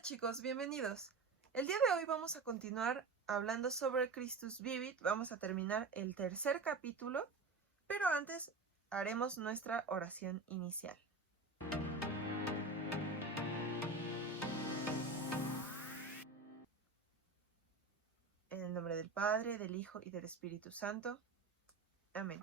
Hola chicos, bienvenidos. El día de hoy vamos a continuar hablando sobre Christus Vivit. Vamos a terminar el tercer capítulo, pero antes haremos nuestra oración inicial. En el nombre del Padre, del Hijo y del Espíritu Santo. Amén.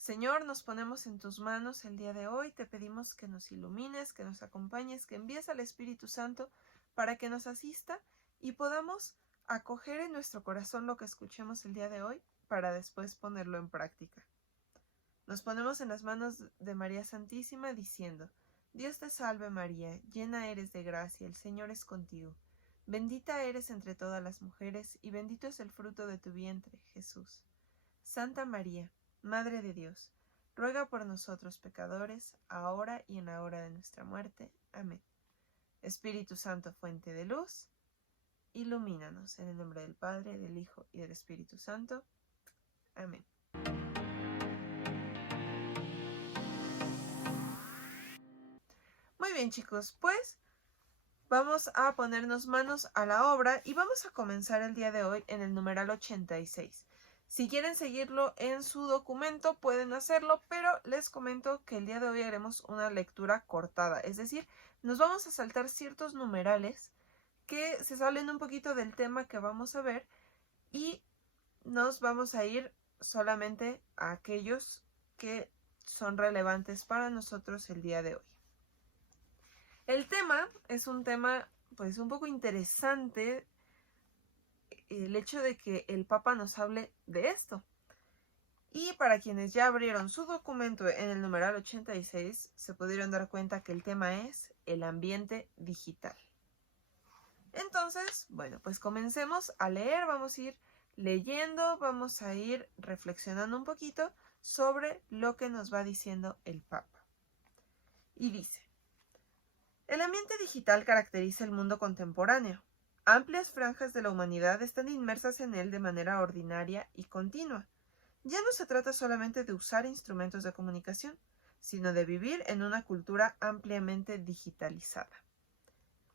Señor, nos ponemos en tus manos el día de hoy. Te pedimos que nos ilumines, que nos acompañes, que envíes al Espíritu Santo para que nos asista y podamos acoger en nuestro corazón lo que escuchemos el día de hoy para después ponerlo en práctica. Nos ponemos en las manos de María Santísima diciendo: Dios te salve María, llena eres de gracia, el Señor es contigo. Bendita eres entre todas las mujeres y bendito es el fruto de tu vientre, Jesús. Santa María, Madre de Dios, ruega por nosotros pecadores, ahora y en la hora de nuestra muerte. Amén. Espíritu Santo, fuente de luz, ilumínanos. En el nombre del Padre, del Hijo y del Espíritu Santo. Amén. Muy bien, chicos, pues vamos a ponernos manos a la obra y vamos a comenzar el día de hoy en el numeral 86. Si quieren seguirlo en su documento pueden hacerlo, pero les comento que el día de hoy haremos una lectura cortada, es decir, nos vamos a saltar ciertos numerales que se salen un poquito del tema que vamos a ver y nos vamos a ir solamente a aquellos que son relevantes para nosotros el día de hoy. El tema es un tema pues un poco interesante, el hecho de que el Papa nos hable de esto. Y para quienes ya abrieron su documento en el numeral 86, se pudieron dar cuenta que el tema es el ambiente digital. Entonces, bueno, pues comencemos a leer, vamos a ir leyendo, vamos a ir reflexionando un poquito sobre lo que nos va diciendo el Papa. Y dice: el ambiente digital caracteriza el mundo contemporáneo. Amplias franjas de la humanidad están inmersas en él de manera ordinaria y continua. Ya no se trata solamente de usar instrumentos de comunicación, sino de vivir en una cultura ampliamente digitalizada.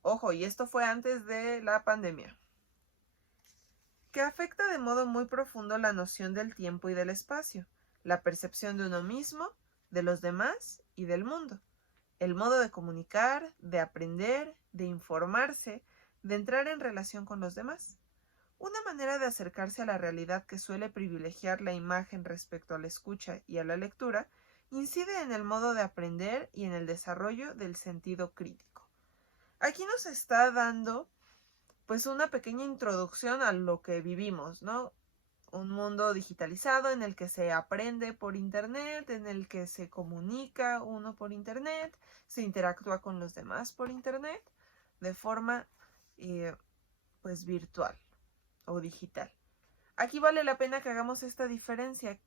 Ojo, y esto fue antes de la pandemia. Que afecta de modo muy profundo la noción del tiempo y del espacio, la percepción de uno mismo, de los demás y del mundo. El modo de comunicar, de aprender, de informarse, de entrar en relación con los demás. Una manera de acercarse a la realidad que suele privilegiar la imagen respecto a la escucha y a la lectura, incide en el modo de aprender y en el desarrollo del sentido crítico. Aquí nos está dando pues una pequeña introducción a lo que vivimos, ¿no? Un mundo digitalizado en el que se aprende por internet, en el que se comunica uno por internet, se interactúa con los demás por internet, de forma pues virtual o digital. Aquí vale la pena que hagamos esta diferencia.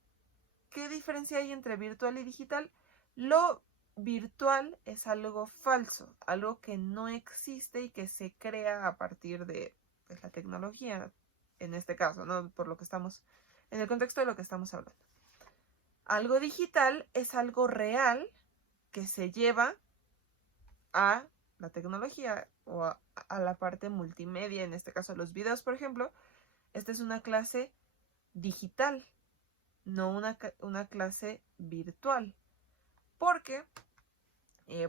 ¿Qué diferencia hay entre virtual y digital? Lo virtual es algo falso, algo que no existe y que se crea a partir de pues, la tecnología, en este caso, ¿no? Por lo que estamos, en el contexto de lo que estamos hablando. Algo digital es algo real que se lleva a la tecnología o a la parte multimedia, en este caso los videos, por ejemplo. Esta es una clase digital, no una clase virtual, porque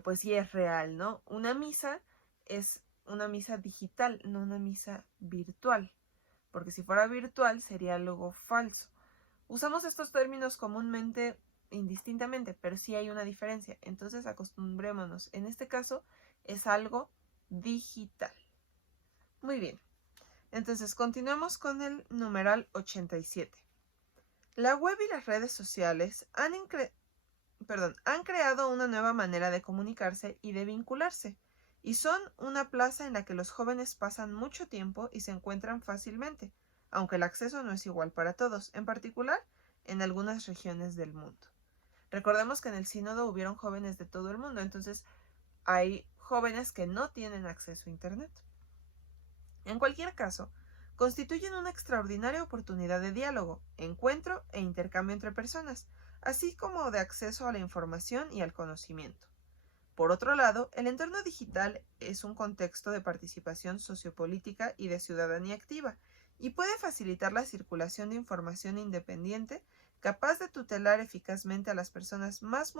pues sí es real, ¿no? Una misa es una misa digital, no una misa virtual, porque si fuera virtual sería algo falso. Usamos estos términos comúnmente indistintamente, pero sí hay una diferencia, entonces acostumbrémonos. En este caso es algo digital. Muy bien, entonces continuemos con el numeral 87. La web y las redes sociales han creado una nueva manera de comunicarse y de vincularse, y son una plaza en la que los jóvenes pasan mucho tiempo y se encuentran fácilmente, aunque el acceso no es igual para todos, en particular en algunas regiones del mundo. Recordemos que en el sínodo hubieron jóvenes de todo el mundo, entonces hay jóvenes que no tienen acceso a internet. En cualquier caso, constituyen una extraordinaria oportunidad de diálogo, encuentro e intercambio entre personas, así como de acceso a la información y al conocimiento. Por otro lado, el entorno digital es un contexto de participación sociopolítica y de ciudadanía activa, y puede facilitar la circulación de información independiente capaz de tutelar eficazmente a las personas más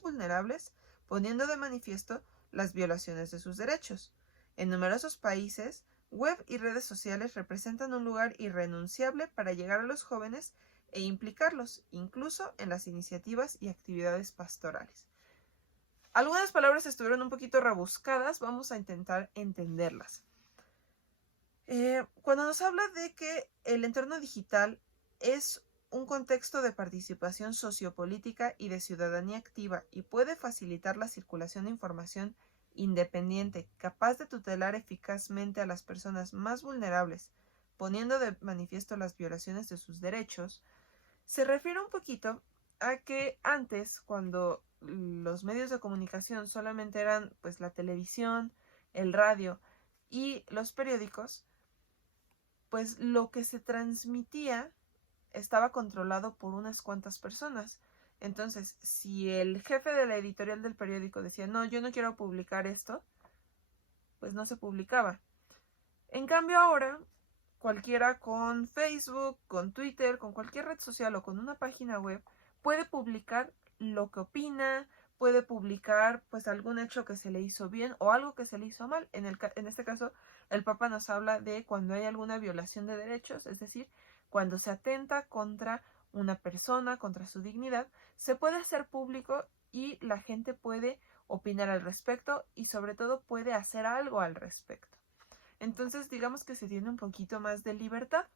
vulnerables, poniendo de manifiesto las violaciones de sus derechos. En numerosos países, web y redes sociales representan un lugar irrenunciable para llegar a los jóvenes e implicarlos, incluso en las iniciativas y actividades pastorales. Algunas palabras estuvieron un poquito rebuscadas, vamos a intentar entenderlas. Cuando nos habla de que el entorno digital es un contexto de participación sociopolítica y de ciudadanía activa y puede facilitar la circulación de información independiente, capaz de tutelar eficazmente a las personas más vulnerables, poniendo de manifiesto las violaciones de sus derechos, se refiere un poquito a que antes, cuando los medios de comunicación solamente eran pues la televisión, el radio y los periódicos, pues lo que se transmitía estaba controlado por unas cuantas personas. Entonces, si el jefe de la editorial del periódico decía, no, yo no quiero publicar esto, pues no se publicaba. En cambio ahora, cualquiera con Facebook, con Twitter, con cualquier red social o con una página web, puede publicar lo que opina, puede publicar pues algún hecho que se le hizo bien o algo que se le hizo mal. En este caso, el Papa nos habla de cuando hay alguna violación de derechos, es decir, cuando se atenta contra una persona, contra su dignidad, se puede hacer público y la gente puede opinar al respecto y sobre todo puede hacer algo al respecto. Entonces digamos que se tiene un poquito más de libertad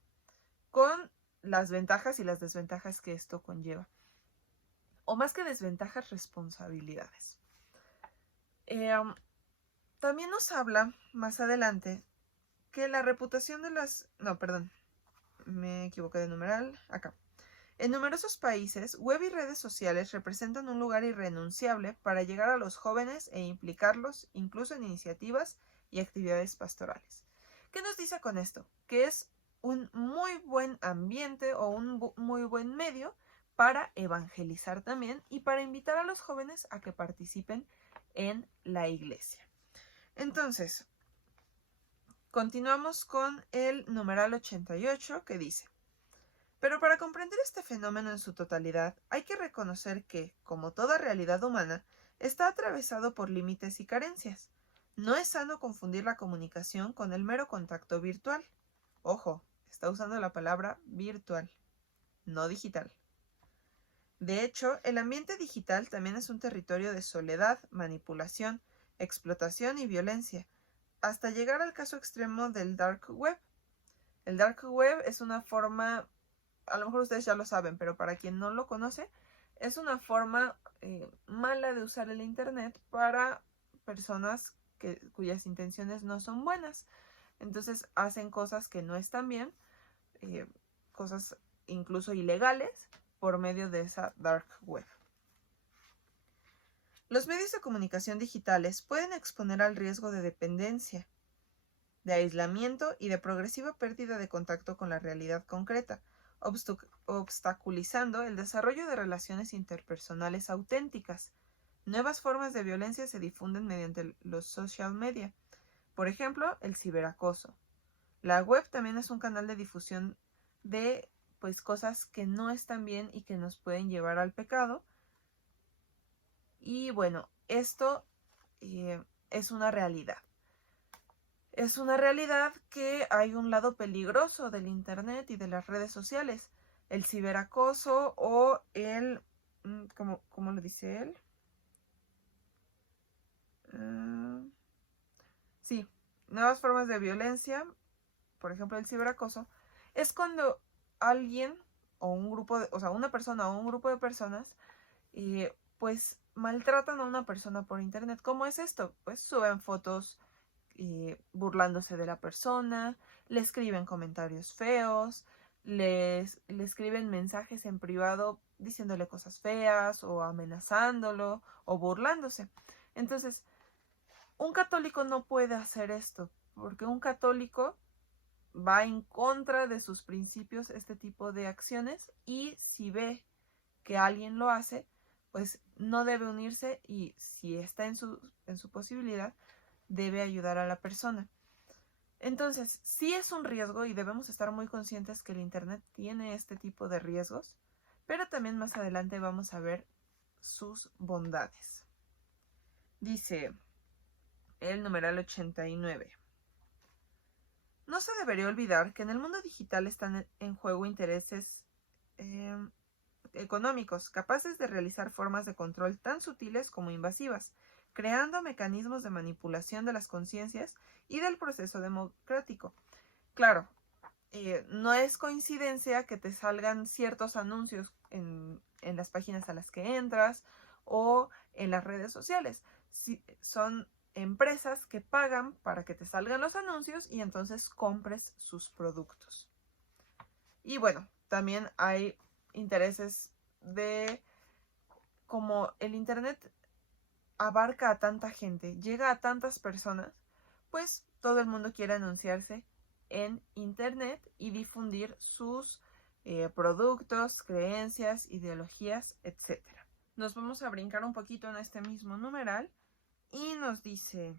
con las ventajas y las desventajas que esto conlleva. O más que desventajas, responsabilidades. También nos habla más adelante que la reputación de las... No, perdón, me equivoqué de numeral. Acá. En numerosos países, web y redes sociales representan un lugar irrenunciable para llegar a los jóvenes e implicarlos incluso en iniciativas y actividades pastorales. ¿Qué nos dice con esto? Que es un muy buen ambiente o un muy buen medio para evangelizar también y para invitar a los jóvenes a que participen en la iglesia. Entonces, continuamos con el numeral 88 que dice: pero para comprender este fenómeno en su totalidad, hay que reconocer que, como toda realidad humana, está atravesado por límites y carencias. No es sano confundir la comunicación con el mero contacto virtual. Ojo, está usando la palabra virtual, no digital. De hecho, el ambiente digital también es un territorio de soledad, manipulación, explotación y violencia, hasta llegar al caso extremo del dark web. El dark web es una forma, a lo mejor ustedes ya lo saben, pero para quien no lo conoce, es una forma mala de usar el internet para personas cuyas intenciones no son buenas. Entonces hacen cosas que no están bien, cosas incluso ilegales, por medio de esa dark web. Los medios de comunicación digitales pueden exponer al riesgo de dependencia, de aislamiento y de progresiva pérdida de contacto con la realidad concreta, obstaculizando el desarrollo de relaciones interpersonales auténticas. Nuevas formas de violencia se difunden mediante los social media, por ejemplo, el ciberacoso. La web también es un canal de difusión de cosas que no están bien y que nos pueden llevar al pecado. Y bueno, esto es una realidad. Es una realidad que hay un lado peligroso del internet y de las redes sociales. El ciberacoso o el... ¿Cómo lo dice él? Sí, nuevas formas de violencia, por ejemplo el ciberacoso, es cuando alguien o un grupo, una persona o un grupo de personas, pues maltratan a una persona por internet. ¿Cómo es esto? Pues suben fotos burlándose de la persona, le escriben comentarios feos, le escriben mensajes en privado diciéndole cosas feas o amenazándolo o burlándose. Entonces, un católico no puede hacer esto, porque un católico va en contra de sus principios este tipo de acciones, y si ve que alguien lo hace, pues no debe unirse y si está en su posibilidad, debe ayudar a la persona. Entonces, sí es un riesgo y debemos estar muy conscientes que el Internet tiene este tipo de riesgos, pero también más adelante vamos a ver sus bondades. Dice el numeral 89. No se debería olvidar que en el mundo digital están en juego intereses económicos capaces de realizar formas de control tan sutiles como invasivas, creando mecanismos de manipulación de las conciencias y del proceso democrático. Claro, no es coincidencia que te salgan ciertos anuncios en las páginas a las que entras o en las redes sociales. Son empresas que pagan para que te salgan los anuncios y entonces compres sus productos. Y bueno, también hay intereses de como el Internet abarca a tanta gente, llega a tantas personas, pues todo el mundo quiere anunciarse en Internet y difundir sus productos, creencias, ideologías, etc. Nos vamos a brincar un poquito en este mismo numeral y nos dice,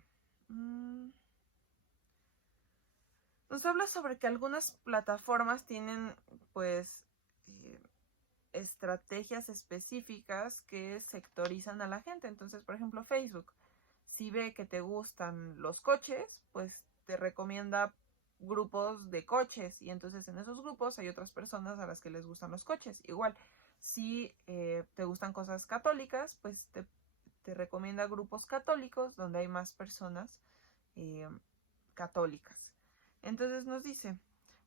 nos habla sobre que algunas plataformas tienen pues estrategias específicas que sectorizan a la gente. Entonces, por ejemplo, Facebook, si ve que te gustan los coches, pues te recomienda grupos de coches y entonces en esos grupos hay otras personas a las que les gustan los coches. Igual, si te gustan cosas católicas, pues te recomienda grupos católicos donde hay más personas católicas. Entonces nos dice,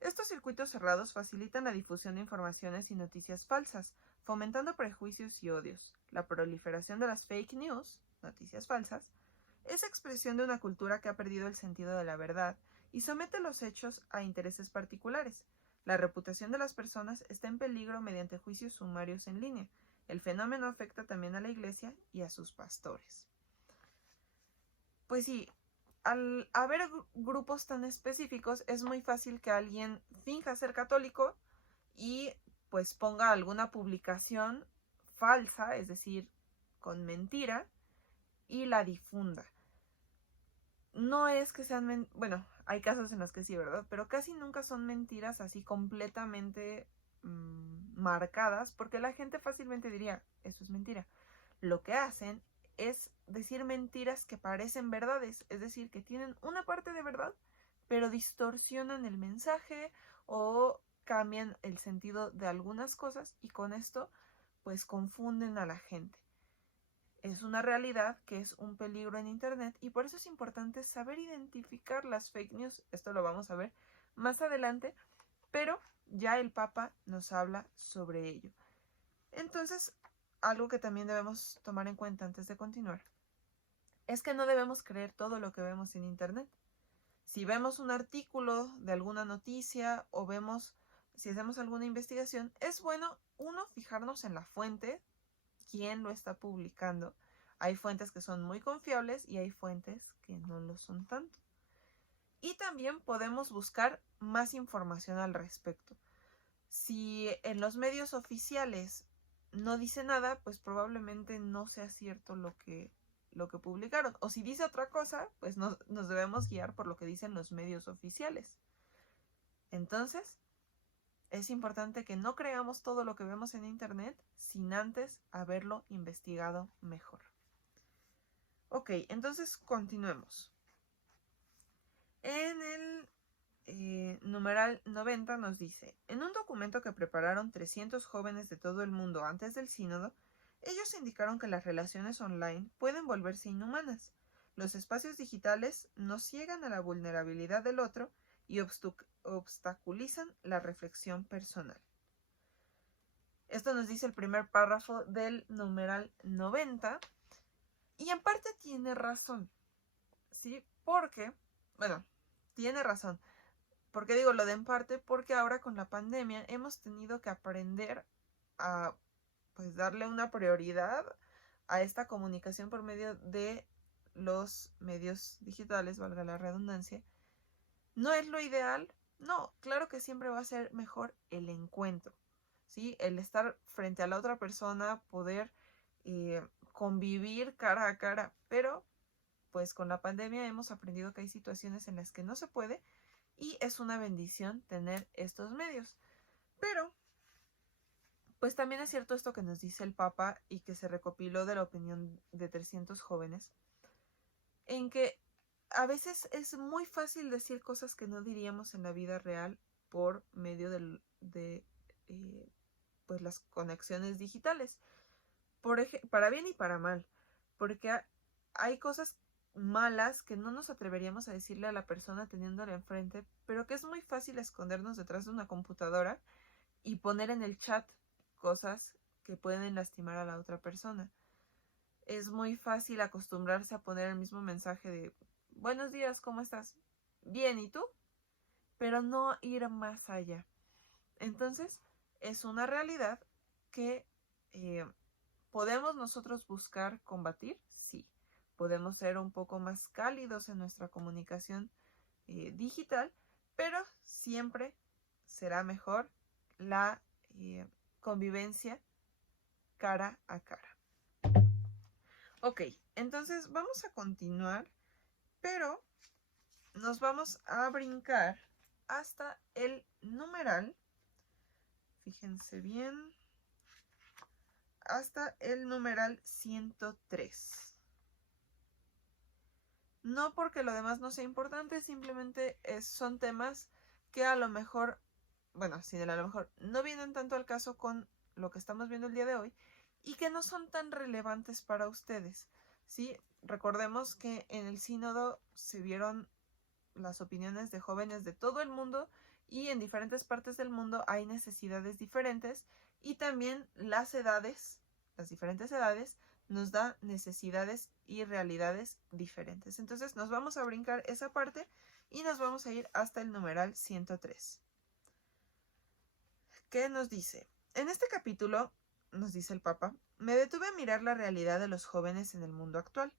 estos circuitos cerrados facilitan la difusión de informaciones y noticias falsas, fomentando prejuicios y odios. La proliferación de las fake news, noticias falsas, es expresión de una cultura que ha perdido el sentido de la verdad y somete los hechos a intereses particulares. La reputación de las personas está en peligro mediante juicios sumarios en línea. El fenómeno afecta también a la Iglesia y a sus pastores. Pues sí, al haber grupos tan específicos es muy fácil que alguien finja ser católico y pues ponga alguna publicación falsa, es decir, con mentira, y la difunda. No es que sean, bueno, hay casos en los que sí, ¿verdad? Pero casi nunca son mentiras así completamente marcadas, porque la gente fácilmente diría, eso es mentira. Lo que hacen es decir mentiras que parecen verdades, es decir, que tienen una parte de verdad, pero distorsionan el mensaje o cambian el sentido de algunas cosas y con esto pues confunden a la gente. Es una realidad que es un peligro en Internet y por eso es importante saber identificar las fake news. Esto lo vamos a ver más adelante, pero ya el Papa nos habla sobre ello. Entonces, algo que también debemos tomar en cuenta antes de continuar es que no debemos creer todo lo que vemos en Internet. Si vemos un artículo de alguna noticia o si hacemos alguna investigación, es bueno, uno, fijarnos en la fuente, quién lo está publicando. Hay fuentes que son muy confiables y hay fuentes que no lo son tanto. Y también podemos buscar más información al respecto. Si en los medios oficiales no dice nada, pues probablemente no sea cierto lo que publicaron. O si dice otra cosa, pues nos debemos guiar por lo que dicen los medios oficiales. Entonces, es importante que no creamos todo lo que vemos en Internet sin antes haberlo investigado mejor. Ok, entonces continuemos. En el numeral 90 nos dice, en un documento que prepararon 300 jóvenes de todo el mundo antes del sínodo, ellos indicaron que las relaciones online pueden volverse inhumanas. Los espacios digitales nos ciegan a la vulnerabilidad del otro y obstaculizan la reflexión personal. Esto nos dice el primer párrafo del numeral 90 y en parte tiene razón, ¿sí? Porque, bueno, tiene razón. ¿Por qué digo lo de en parte? Porque ahora con la pandemia hemos tenido que aprender a pues darle una prioridad a esta comunicación por medio de los medios digitales, valga la redundancia. ¿No es lo ideal? No, claro que siempre va a ser mejor el encuentro, ¿sí? El estar frente a la otra persona, poder convivir cara a cara, pero pues con la pandemia hemos aprendido que hay situaciones en las que no se puede y es una bendición tener estos medios. Pero pues también es cierto esto que nos dice el Papa y que se recopiló de la opinión de 300 jóvenes, en que a veces es muy fácil decir cosas que no diríamos en la vida real por medio de pues las conexiones digitales, para bien y para mal, porque hay cosas malas que no nos atreveríamos a decirle a la persona teniéndola enfrente, pero que es muy fácil escondernos detrás de una computadora y poner en el chat cosas que pueden lastimar a la otra persona. Es muy fácil acostumbrarse a poner el mismo mensaje de buenos días, ¿cómo estás? Bien, ¿y tú? Pero no ir más allá. Entonces, es una realidad que ¿podemos nosotros buscar combatir? Sí. Podemos ser un poco más cálidos en nuestra comunicación digital, pero siempre será mejor la convivencia cara a cara. Ok, entonces vamos a continuar, pero nos vamos a brincar hasta el numeral, fíjense bien, hasta el numeral 103. No porque lo demás no sea importante, simplemente son temas que a lo mejor, bueno, sí, a lo mejor no vienen tanto al caso con lo que estamos viendo el día de hoy y que no son tan relevantes para ustedes, ¿sí? Recordemos que en el sínodo se vieron las opiniones de jóvenes de todo el mundo y en diferentes partes del mundo hay necesidades diferentes y también las diferentes edades, nos da necesidades y realidades diferentes. Entonces nos vamos a brincar esa parte y nos vamos a ir hasta el numeral 103. ¿Qué nos dice? En este capítulo, nos dice el Papa, me detuve a mirar la realidad de los jóvenes en el mundo actual.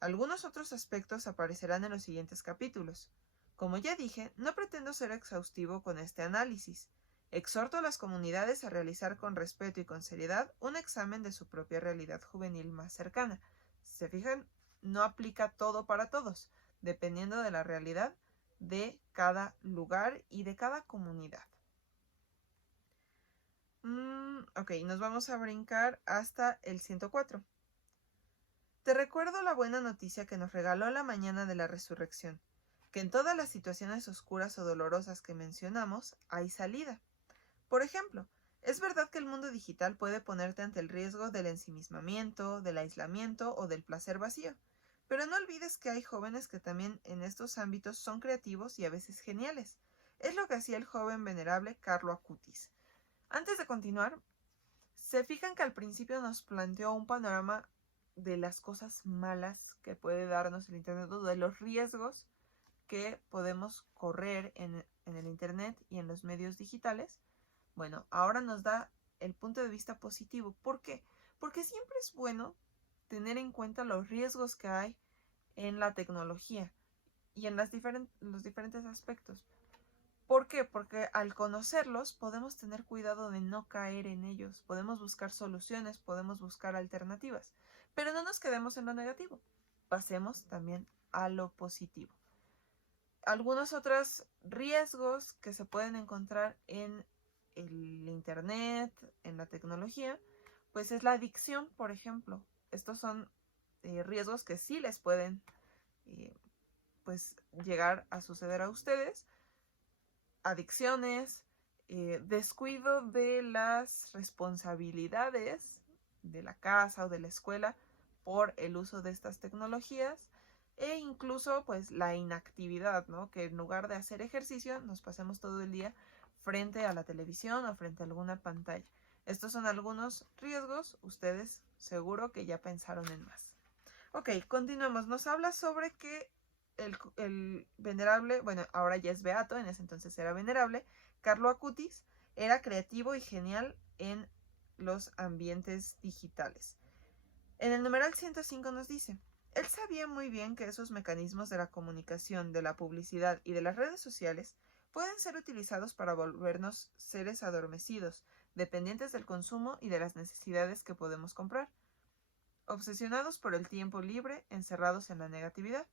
Algunos otros aspectos aparecerán en los siguientes capítulos. Como ya dije, no pretendo ser exhaustivo con este análisis. Exhorto a las comunidades a realizar con respeto y con seriedad un examen de su propia realidad juvenil más cercana. Si se fijan, no aplica todo para todos, dependiendo de la realidad de cada lugar y de cada comunidad. Ok, nos vamos a brincar hasta el 104. Te recuerdo la buena noticia que nos regaló la mañana de la resurrección, que en todas las situaciones oscuras o dolorosas que mencionamos hay salida. Por ejemplo, es verdad que el mundo digital puede ponerte ante el riesgo del ensimismamiento, del aislamiento o del placer vacío, pero no olvides que hay jóvenes que también en estos ámbitos son creativos y a veces geniales. Es lo que hacía el joven venerable Carlo Acutis. Antes de continuar, se fijan que al principio nos planteó un panorama de las cosas malas que puede darnos el Internet, o de los riesgos que podemos correr en el Internet y en los medios digitales. Bueno, ahora nos da el punto de vista positivo. ¿Por qué? Porque siempre es bueno tener en cuenta los riesgos que hay en la tecnología y en los diferentes aspectos. ¿Por qué? Porque al conocerlos podemos tener cuidado de no caer en ellos, podemos buscar soluciones, podemos buscar alternativas, pero no nos quedemos en lo negativo, pasemos también a lo positivo. Algunos otros riesgos que se pueden encontrar en el Internet, en la tecnología, pues es la adicción, por ejemplo. Estos son riesgos que sí les pueden pues llegar a suceder a ustedes. Adicciones, descuido de las responsabilidades de la casa o de la escuela por el uso de estas tecnologías e incluso pues la inactividad, ¿no? Que en lugar de hacer ejercicio nos pasemos todo el día frente a la televisión o frente a alguna pantalla. Estos son algunos riesgos, ustedes seguro que ya pensaron en más. Ok, continuamos. Nos habla sobre que el venerable, bueno, ahora ya es beato, en ese entonces era venerable, Carlo Acutis, era creativo y genial en los ambientes digitales. En el numeral 105 nos dice, él sabía muy bien que esos mecanismos de la comunicación, de la publicidad y de las redes sociales pueden ser utilizados para volvernos seres adormecidos, dependientes del consumo y de las necesidades que podemos comprar. obsesionados por el tiempo libre, encerrados en la negatividad.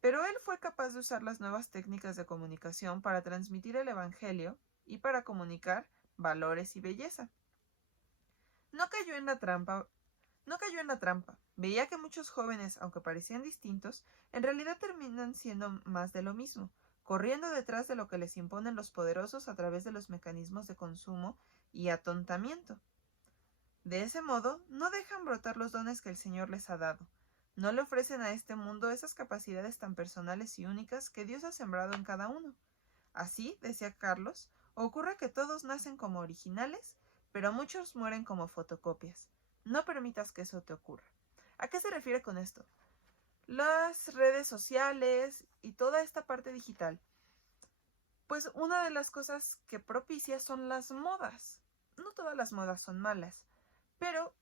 Pero él fue capaz de usar las nuevas técnicas de comunicación para transmitir el Evangelio y para comunicar valores y belleza. No cayó en la trampa. Veía que muchos jóvenes, aunque parecían distintos, en realidad terminan siendo más de lo mismo, corriendo detrás de lo que les imponen los poderosos a través de los mecanismos de consumo y atontamiento. De ese modo, no dejan brotar los dones que el Señor les ha dado. No le ofrecen a este mundo esas capacidades tan personales y únicas que Dios ha sembrado en cada uno. Así, decía Carlos, ocurre que todos nacen como originales, pero muchos mueren como fotocopias. No permitas que eso te ocurra. ¿A qué se refiere con esto? Las redes sociales y toda esta parte digital. Pues una de las cosas que propicia son las modas. No todas las modas son malas, pero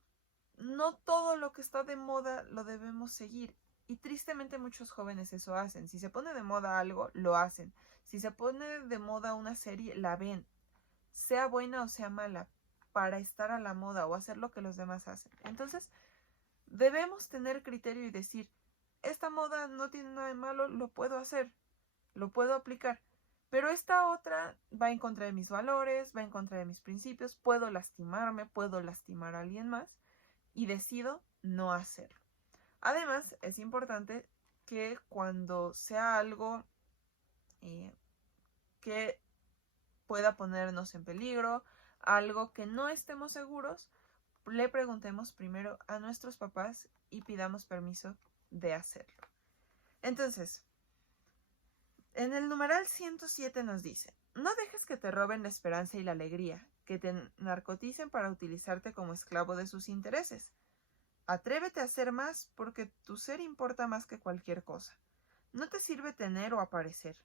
no todo lo que está de moda lo debemos seguir. Y tristemente muchos jóvenes eso hacen. Si se pone de moda algo, lo hacen. Si se pone de moda una serie, la ven. Sea buena o sea mala, para estar a la moda o hacer lo que los demás hacen. Entonces, debemos tener criterio y decir, esta moda no tiene nada de malo, lo puedo hacer, lo puedo aplicar. Pero esta otra va en contra de mis valores, va en contra de mis principios, puedo lastimarme, puedo lastimar a alguien más y decido no hacerlo. Además, es importante que cuando sea algo que pueda ponernos en peligro, algo que no estemos seguros, le preguntemos primero a nuestros papás y pidamos permiso de hacerlo. Entonces, en el numeral 107 nos dice, no dejes que te roben la esperanza y la alegría, que te narcoticen para utilizarte como esclavo de sus intereses. Atrévete a hacer más porque tu ser importa más que cualquier cosa. No te sirve tener o aparecer.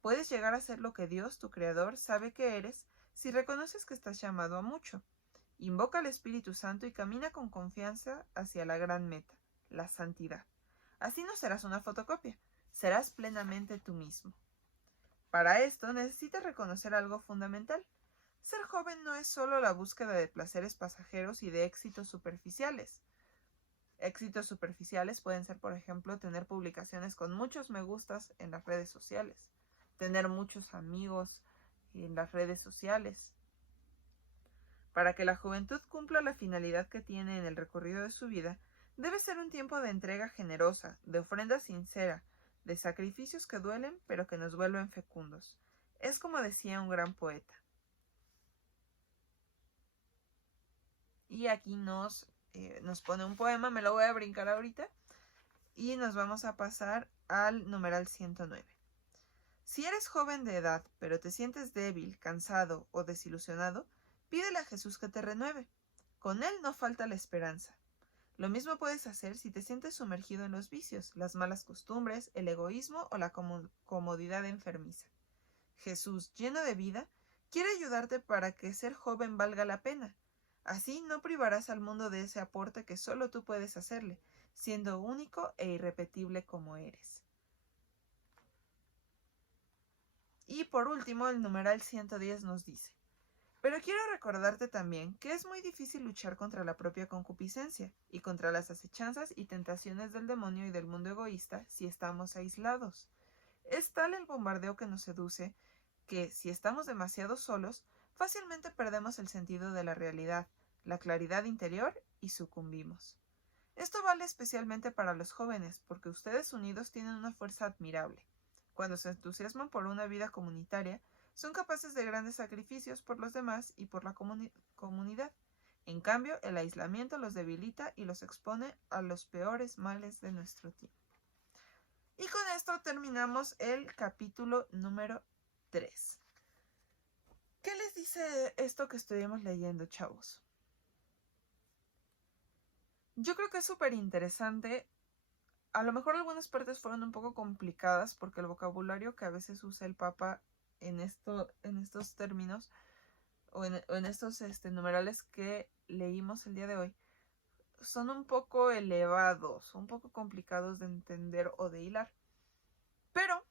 Puedes llegar a ser lo que Dios, tu Creador, sabe que eres si reconoces que estás llamado a mucho. Invoca al Espíritu Santo y camina con confianza hacia la gran meta, la santidad. Así no serás una fotocopia, serás plenamente tú mismo. Para esto necesitas reconocer algo fundamental. Ser joven no es solo la búsqueda de placeres pasajeros y de éxitos superficiales. Éxitos superficiales pueden ser, por ejemplo, tener publicaciones con muchos me gustas en las redes sociales, tener muchos amigos en las redes sociales. Para que la juventud cumpla la finalidad que tiene en el recorrido de su vida, debe ser un tiempo de entrega generosa, de ofrenda sincera, de sacrificios que duelen pero que nos vuelven fecundos. Es como decía un gran poeta. Y aquí nos pone un poema, me lo voy a brincar ahorita, y nos vamos a pasar al numeral 109. Si eres joven de edad, pero te sientes débil, cansado o desilusionado, pídele a Jesús que te renueve. Con él no falta la esperanza. Lo mismo puedes hacer si te sientes sumergido en los vicios, las malas costumbres, el egoísmo o la comodidad enfermiza. Jesús, lleno de vida, quiere ayudarte para que ser joven valga la pena. Así no privarás al mundo de ese aporte que solo tú puedes hacerle, siendo único e irrepetible como eres. Y por último, el numeral 110 nos dice, pero quiero recordarte también que es muy difícil luchar contra la propia concupiscencia y contra las acechanzas y tentaciones del demonio y del mundo egoísta si estamos aislados. Es tal el bombardeo que nos seduce que, si estamos demasiado solos, fácilmente perdemos el sentido de la realidad, la claridad interior y sucumbimos. Esto vale especialmente para los jóvenes, porque ustedes unidos tienen una fuerza admirable. Cuando se entusiasman por una vida comunitaria, son capaces de grandes sacrificios por los demás y por la comunidad. En cambio, el aislamiento los debilita y los expone a los peores males de nuestro tiempo. Y con esto terminamos el capítulo número 3. ¿Qué les dice esto que estuvimos leyendo, chavos? Yo creo que es súper interesante. A lo mejor algunas partes fueron un poco complicadas porque el vocabulario que a veces usa el Papa en estos términos o en estos numerales que leímos el día de hoy son un poco elevados, un poco complicados de entender o de hilar. Pero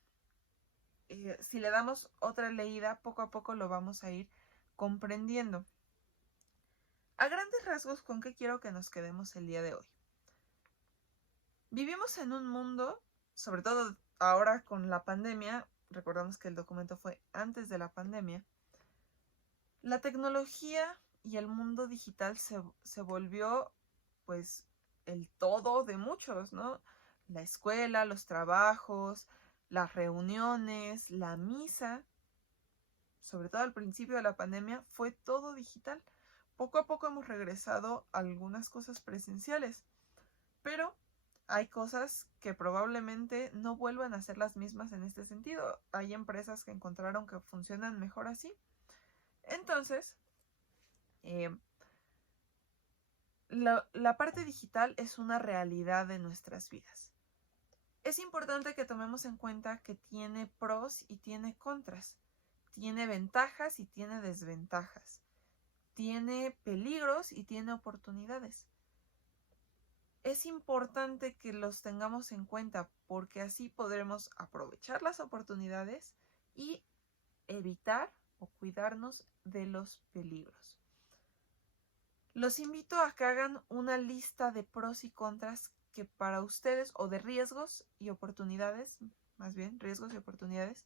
si le damos otra leída, poco a poco lo vamos a ir comprendiendo. A grandes rasgos, ¿con qué quiero que nos quedemos el día de hoy? Vivimos en un mundo, sobre todo ahora con la pandemia, recordamos que el documento fue antes de la pandemia, la tecnología y el mundo digital se volvió pues el todo de muchos, ¿no? La escuela, los trabajos, las reuniones, la misa, sobre todo al principio de la pandemia, fue todo digital. Poco a poco hemos regresado a algunas cosas presenciales, pero hay cosas que probablemente no vuelvan a ser las mismas en este sentido. Hay empresas que encontraron que funcionan mejor así. Entonces, eh, la parte digital es una realidad de nuestras vidas. Es importante que tomemos en cuenta que tiene pros y tiene contras. Tiene ventajas y tiene desventajas. Tiene peligros y tiene oportunidades. Es importante que los tengamos en cuenta porque así podremos aprovechar las oportunidades y evitar o cuidarnos de los peligros. Los invito a que hagan una lista de pros y contras que para ustedes, o de riesgos y oportunidades, más bien riesgos y oportunidades,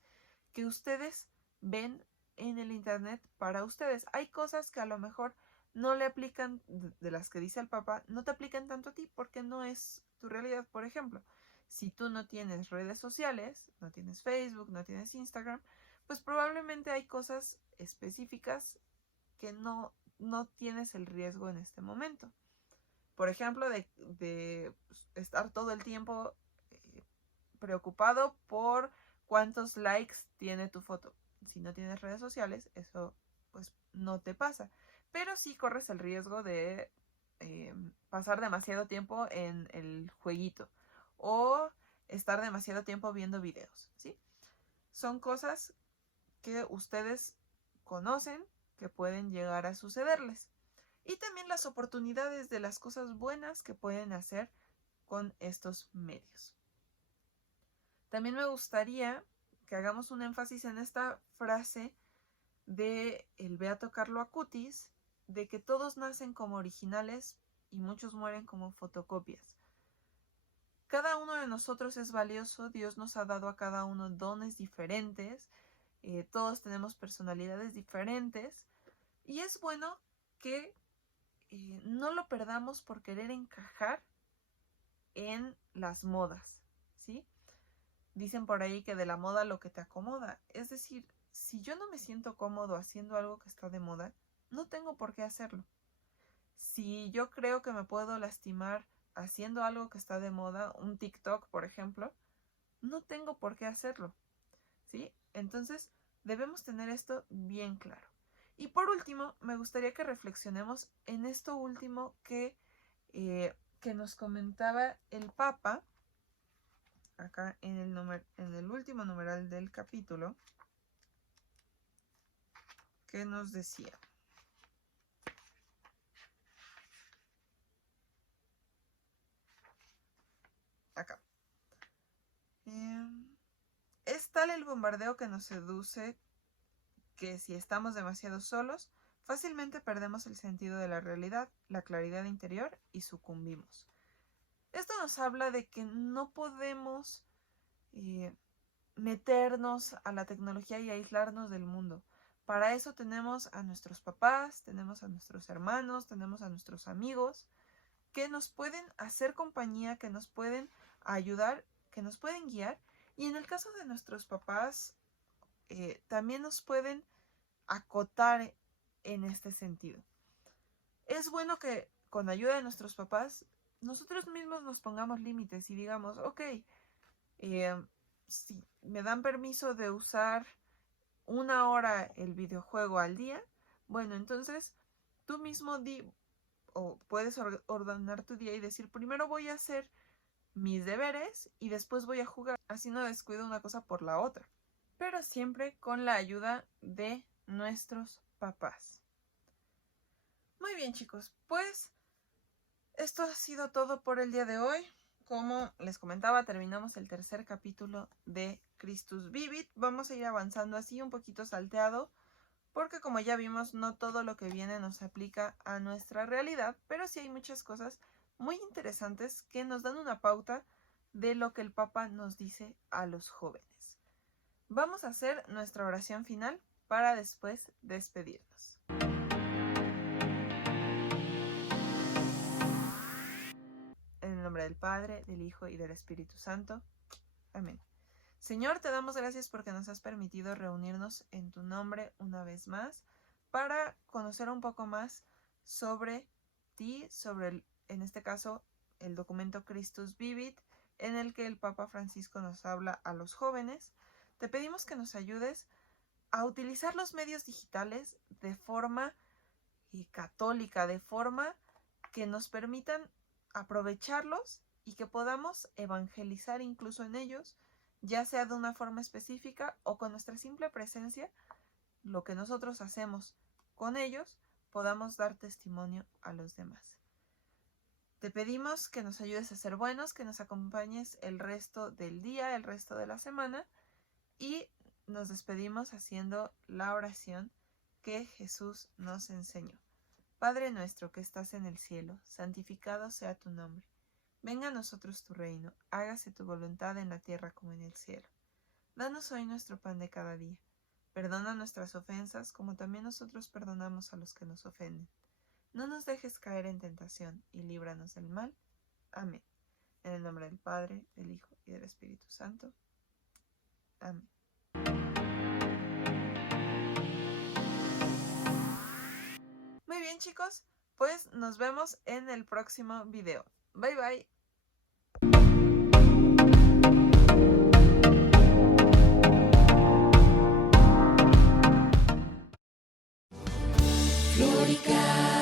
que ustedes ven en el internet para ustedes. Hay cosas que a lo mejor no le aplican, de las que dice el Papa, no te aplican tanto a ti porque no es tu realidad. Por ejemplo, si tú no tienes redes sociales, no tienes Facebook, no tienes Instagram, pues probablemente hay cosas específicas que no tienes el riesgo en este momento. Por ejemplo, de estar todo el tiempo preocupado por cuántos likes tiene tu foto. Si no tienes redes sociales, eso pues no te pasa. Pero sí corres el riesgo de pasar demasiado tiempo en el jueguito o estar demasiado tiempo viendo videos, ¿sí? Son cosas que ustedes conocen que pueden llegar a sucederles. Y también las oportunidades de las cosas buenas que pueden hacer con estos medios. También me gustaría que hagamos un énfasis en esta frase de el beato Carlo Acutis, de que todos nacen como originales y muchos mueren como fotocopias. Cada uno de nosotros es valioso, Dios nos ha dado a cada uno dones diferentes, todos tenemos personalidades diferentes y es bueno que no lo perdamos por querer encajar en las modas, ¿sí? Dicen por ahí que de la moda lo que te acomoda. Es decir, si yo no me siento cómodo haciendo algo que está de moda, no tengo por qué hacerlo. Si yo creo que me puedo lastimar haciendo algo que está de moda, un TikTok, por ejemplo, no tengo por qué hacerlo, ¿sí? Entonces, debemos tener esto bien claro. Y por último, me gustaría que reflexionemos en esto último que nos comentaba el Papa, acá en el último numeral del capítulo, que nos decía. Acá. Es tal el bombardeo que nos seduce que si estamos demasiado solos, fácilmente perdemos el sentido de la realidad, la claridad interior y sucumbimos. Esto nos habla de que no podemos meternos a la tecnología y aislarnos del mundo. Para eso tenemos a nuestros papás, tenemos a nuestros hermanos, tenemos a nuestros amigos, que nos pueden hacer compañía, que nos pueden ayudar, que nos pueden guiar. Y en el caso de nuestros papás, también nos pueden acotar en este sentido. Es bueno que con ayuda de nuestros papás, nosotros mismos nos pongamos límites y digamos, ok, si me dan permiso de usar 1 hora el videojuego al día, bueno, entonces tú mismo o puedes ordenar tu día y decir, primero voy a hacer mis deberes y después voy a jugar. Así no descuido una cosa por la otra. Pero siempre con la ayuda de nuestros papás. Muy bien, chicos, pues esto ha sido todo por el día de hoy. Como les comentaba, terminamos el tercer capítulo de Christus Vivit. Vamos a ir avanzando así un poquito salteado, porque como ya vimos, no todo lo que viene nos aplica a nuestra realidad, pero sí hay muchas cosas muy interesantes que nos dan una pauta de lo que el Papa nos dice a los jóvenes. Vamos a hacer nuestra oración final para después despedirnos. En el nombre del Padre, del Hijo y del Espíritu Santo. Amén. Señor, te damos gracias porque nos has permitido reunirnos en tu nombre una vez más para conocer un poco más sobre ti, sobre, en este caso, el documento Christus Vivit, en el que el Papa Francisco nos habla a los jóvenes. Te pedimos que nos ayudes a utilizar los medios digitales de forma católica, de forma que nos permitan aprovecharlos y que podamos evangelizar incluso en ellos, ya sea de una forma específica o con nuestra simple presencia, lo que nosotros hacemos con ellos, podamos dar testimonio a los demás. Te pedimos que nos ayudes a ser buenos, que nos acompañes el resto del día, el resto de la semana, y nos despedimos haciendo la oración que Jesús nos enseñó. Padre nuestro que estás en el cielo, santificado sea tu nombre. Venga a nosotros tu reino, hágase tu voluntad en la tierra como en el cielo. Danos hoy nuestro pan de cada día. Perdona nuestras ofensas como también nosotros perdonamos a los que nos ofenden. No nos dejes caer en tentación y líbranos del mal. Amén. En el nombre del Padre, del Hijo y del Espíritu Santo. Amén. Muy bien, chicos, pues nos vemos en el próximo video. Bye bye. Florica.